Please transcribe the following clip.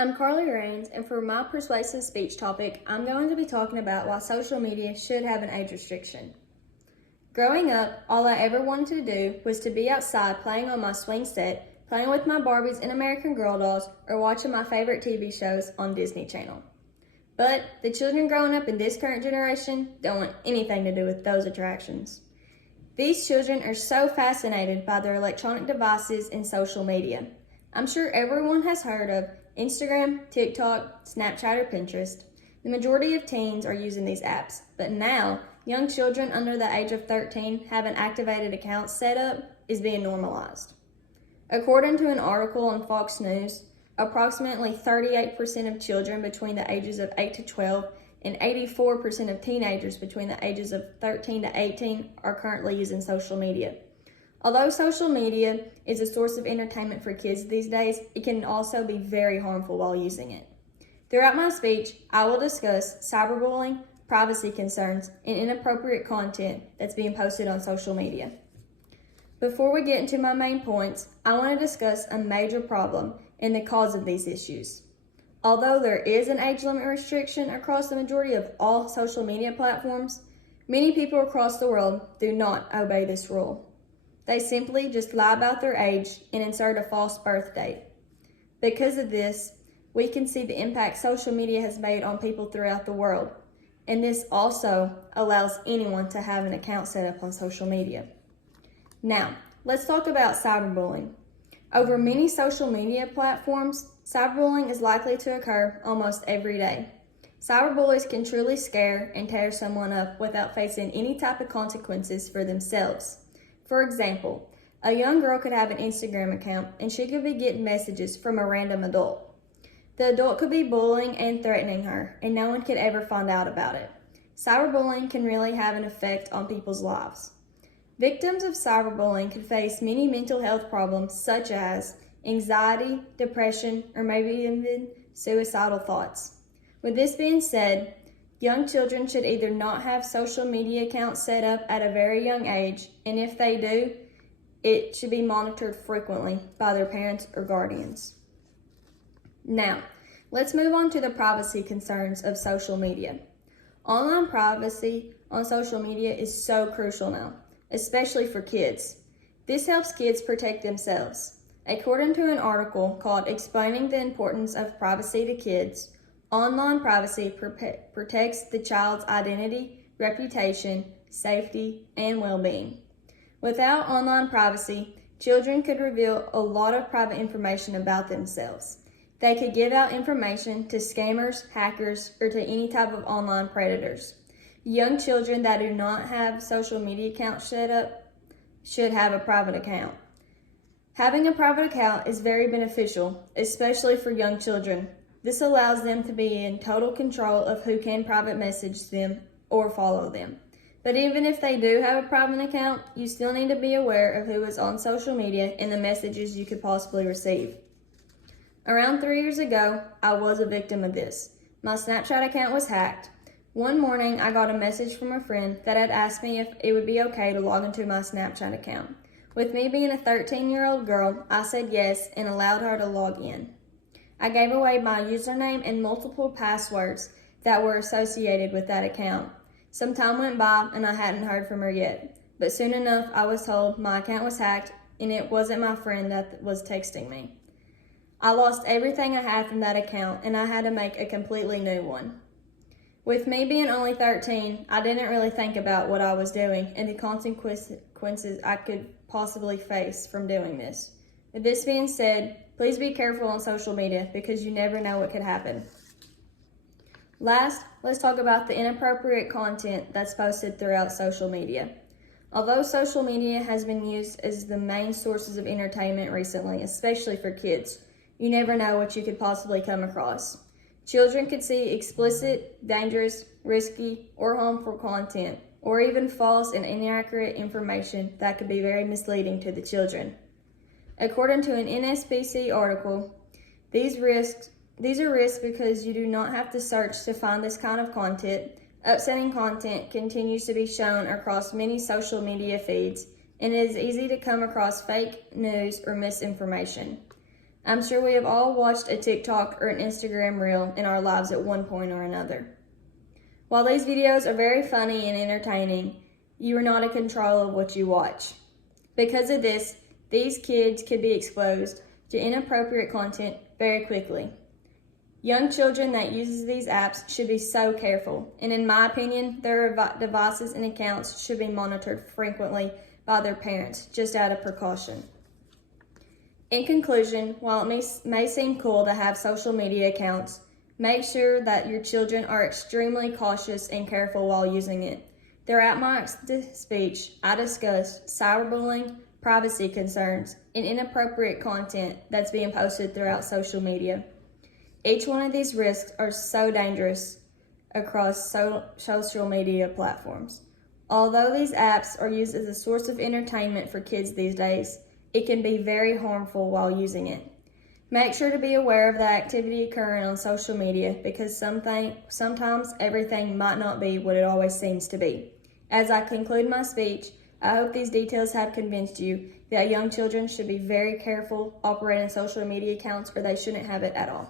I'm Carly Rains, and for my persuasive speech topic, I'm going to be talking about why social media should have an age restriction. Growing up, all I ever wanted to do was to be outside playing on my swing set, playing with my Barbies and American Girl dolls, or watching my favorite TV shows on Disney Channel. But the children growing up in this current generation don't want anything to do with those attractions. These children are so fascinated by their electronic devices and social media. I'm sure everyone has heard of Instagram, TikTok, Snapchat, or Pinterest. The majority of teens are using these apps, but now young children under the age of 13 have an activated account set up is being normalized. According to an article on Fox News, approximately 38% of children between the ages of 8 to 12 and 84% of teenagers between the ages of 13 to 18 are currently using social media. Although social media is a source of entertainment for kids these days, it can also be very harmful while using it. Throughout my speech, I will discuss cyberbullying, privacy concerns, and inappropriate content that's being posted on social media. Before we get into my main points, I want to discuss a major problem and the cause of these issues. Although there is an age limit restriction across the majority of all social media platforms, many people across the world do not obey this rule. They simply just lie about their age and insert a false birth date. Because of this, we can see the impact social media has made on people throughout the world, and this also allows anyone to have an account set up on social media. Now, let's talk about cyberbullying. Over many social media platforms, cyberbullying is likely to occur almost every day. Cyberbullies can truly scare and tear someone up without facing any type of consequences for themselves. For example, a young girl could have an Instagram account and she could be getting messages from a random adult. The adult could be bullying and threatening her, and no one could ever find out about it. Cyberbullying can really have an effect on people's lives. Victims of cyberbullying could face many mental health problems such as anxiety, depression, or maybe even suicidal thoughts. With this being said, young children should either not have social media accounts set up at a very young age, and if they do, it should be monitored frequently by their parents or guardians. Now, let's move on to the privacy concerns of social media. Online privacy on social media is so crucial now, especially for kids. This helps kids protect themselves. According to an article called Explaining the Importance of Privacy to Kids, online privacy protects the child's identity, reputation, safety, and well-being. Without online privacy, children could reveal a lot of private information about themselves. They could give out information to scammers, hackers, or to any type of online predators. Young children that do not have social media accounts set up should have a private account. Having a private account is very beneficial, especially for young children. This allows them to be in total control of who can private message them or follow them. But even if they do have a private account, you still need to be aware of who is on social media and the messages you could possibly receive. Around 3 years ago, I was a victim of this. My Snapchat account was hacked. One morning, I got a message from a friend that had asked me if it would be okay to log into my Snapchat account. With me being a 13-year-old girl, I said yes and allowed her to log in. I gave away my username and multiple passwords that were associated with that account. Some time went by and I hadn't heard from her yet, but soon enough I was told my account was hacked and it wasn't my friend that was texting me. I lost everything I had from that account and I had to make a completely new one. With me being only 13, I didn't really think about what I was doing and the consequences I could possibly face from doing this. With this being said, please be careful on social media because you never know what could happen. Last, let's talk about the inappropriate content that's posted throughout social media. Although social media has been used as the main sources of entertainment recently, especially for kids, you never know what you could possibly come across. Children could see explicit, dangerous, risky, or harmful content, or even false and inaccurate information that could be very misleading to the children. According to an NSPC article, these are risks because you do not have to search to find this kind of content. Upsetting content continues to be shown across many social media feeds, and it is easy to come across fake news or misinformation. I'm sure we have all watched a TikTok or an Instagram reel in our lives at one point or another. While these videos are very funny and entertaining, you are not in control of what you watch. Because of this, these kids could be exposed to inappropriate content very quickly. Young children that use these apps should be so careful, and in my opinion, their devices and accounts should be monitored frequently by their parents, just out of precaution. In conclusion, while it may seem cool to have social media accounts, make sure that your children are extremely cautious and careful while using it. Throughout my speech, I discussed cyberbullying, privacy concerns, and inappropriate content that's being posted throughout social media. Each one of these risks are so dangerous across social media platforms. Although these apps are used as a source of entertainment for kids these days, it can be very harmful while using it. Make sure to be aware of the activity occurring on social media because sometimes everything might not be what it always seems to be. As I conclude my speech, I hope these details have convinced you that young children should be very careful operating social media accounts or they shouldn't have it at all.